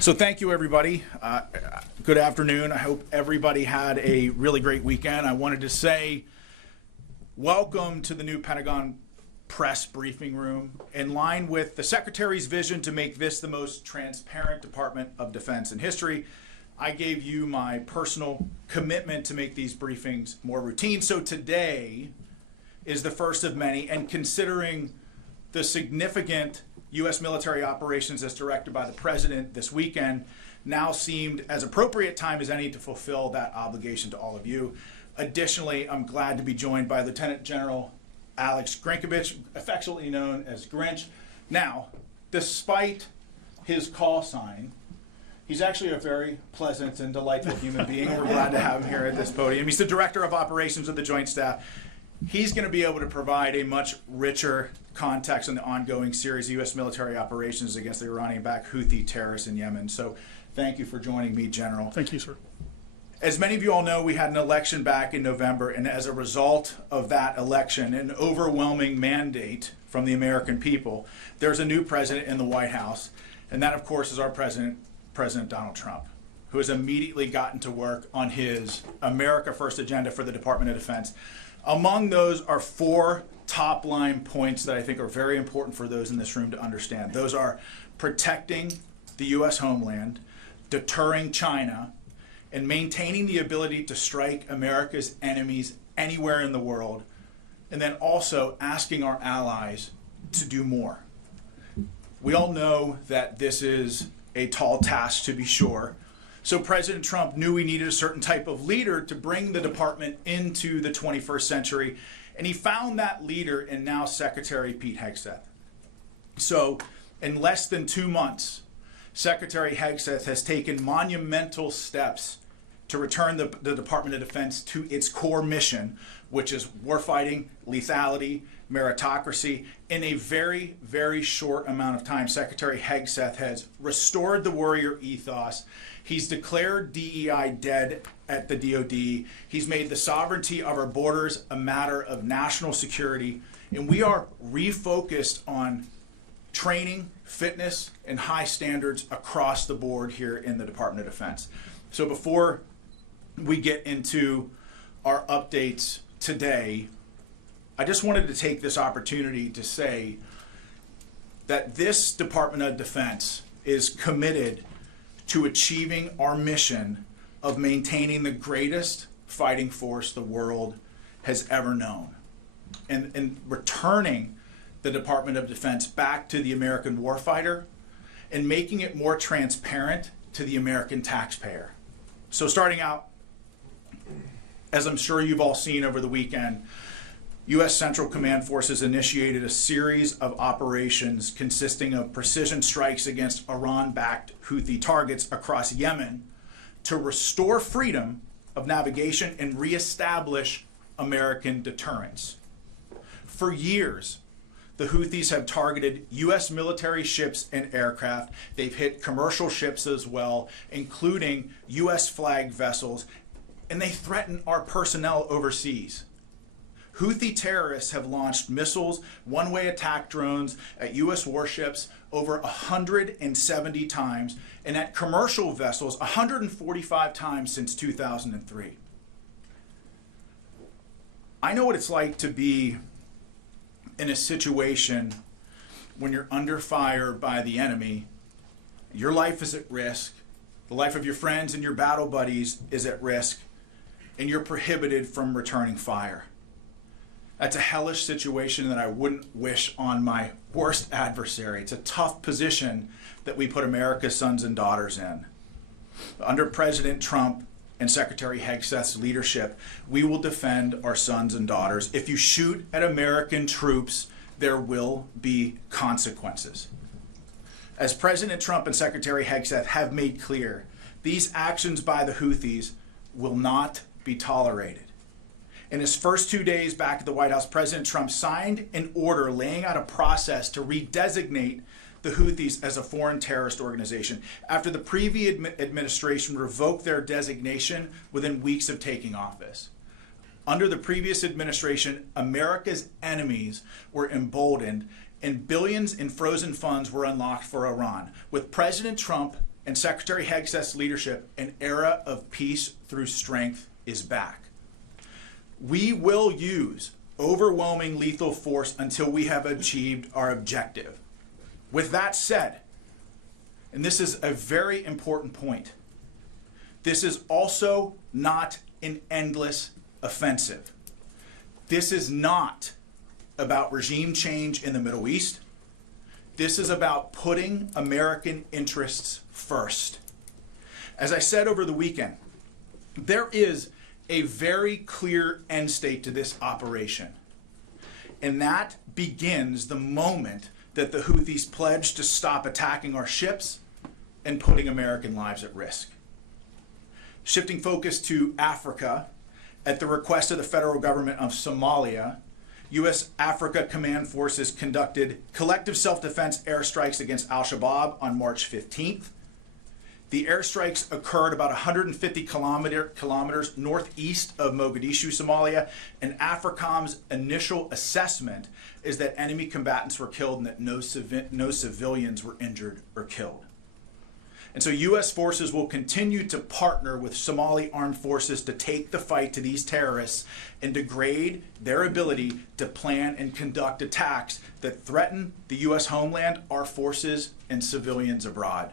So thank you, everybody. Good afternoon. I hope everybody had a really great weekend. I wanted to say welcome to the new Pentagon Press briefing room. In line with the Secretary's vision to make this the most transparent Department of Defense in history, I gave you my personal commitment to make these briefings more routine. So today is the first of many, and considering the significant U.S. military operations as directed by the President this weekend, now seemed as appropriate time as any to fulfill that obligation to all of you. Additionally, I'm glad to be joined by Lieutenant General Alex Grinkovich, affectionately known as Grinch. Now, despite his call sign, he's actually a very pleasant and delightful human being. We're glad to have him here at this podium. He's the Director of Operations of the Joint Staff. He's going to be able to provide a much richer context on the ongoing series of U.S. military operations against the Iranian-backed Houthi terrorists in Yemen. So thank you for joining me, General. Thank you, sir. As many of you all know, we had an election back in November, and as a result of that election, an overwhelming mandate from the American people, there's a new president in the White House, and that, of course, is our president, President Donald Trump, who has immediately gotten to work on his America First agenda for the Department of Defense. Among those are four top-line points that I think are very important for those in this room to understand. Those are protecting the U.S. homeland, deterring China, and maintaining the ability to strike America's enemies anywhere in the world, and then also asking our allies to do more. We all know that this is a tall task, to be sure. So President Trump knew we needed a certain type of leader to bring the department into the 21st century, and he found that leader in now Secretary Pete Hegseth. So in less than 2 months, Secretary Hegseth has taken monumental steps to return the Department of Defense to its core mission, which is warfighting, lethality, meritocracy. In a very, very short amount of time, Secretary Hegseth has restored the warrior ethos. He's declared DEI dead at the DoD. He's made the sovereignty of our borders a matter of national security. And we are refocused on training, fitness, and high standards across the board here in the Department of Defense. So before we get into our updates today, I just wanted to take this opportunity to say that this Department of Defense is committed to achieving our mission of maintaining the greatest fighting force the world has ever known, and returning the Department of Defense back to the American warfighter and making it more transparent to the American taxpayer. So starting out, as I'm sure you've all seen over the weekend, U.S. Central Command Forces initiated a series of operations consisting of precision strikes against Iran-backed Houthi targets across Yemen to restore freedom of navigation and reestablish American deterrence. For years, the Houthis have targeted U.S. military ships and aircraft. They've hit commercial ships as well, including U.S. flagged vessels, and they threaten our personnel overseas. Houthi terrorists have launched missiles, one-way attack drones at U.S. warships over 170 times, and at commercial vessels 145 times since 2003. I know what it's like to be in a situation when you're under fire by the enemy. Your life is at risk, the life of your friends and your battle buddies is at risk, and you're prohibited from returning fire. That's a hellish situation that I wouldn't wish on my worst adversary. It's a tough position that we put America's sons and daughters in. Under President Trump and Secretary Hegseth's leadership, we will defend our sons and daughters. If you shoot at American troops, there will be consequences. As President Trump and Secretary Hegseth have made clear, these actions by the Houthis will not be tolerated. In his first 2 days back at the White House, President Trump signed an order laying out a process to redesignate the Houthis as a foreign terrorist organization after the previous administration revoked their designation within weeks of taking office. Under the previous administration, America's enemies were emboldened and billions in frozen funds were unlocked for Iran. With President Trump and Secretary Hegseth's leadership, an era of peace through strength is back. We will use overwhelming lethal force until we have achieved our objective. With that said, and this is a very important point, this is also not an endless offensive. This is not about regime change in the Middle East. This is about putting American interests first. As I said over the weekend, there is a very clear end state to this operation. And that begins the moment that the Houthis pledge to stop attacking our ships and putting American lives at risk. Shifting focus to Africa, at the request of the federal government of Somalia, U.S. Africa Command Forces conducted collective self-defense airstrikes against al-Shabaab on March 15th. The airstrikes occurred about 150 kilometers northeast of Mogadishu, Somalia, and AFRICOM's initial assessment is that enemy combatants were killed and that no civilians were injured or killed. And so U.S. forces will continue to partner with Somali armed forces to take the fight to these terrorists and degrade their ability to plan and conduct attacks that threaten the U.S. homeland, our forces, and civilians abroad.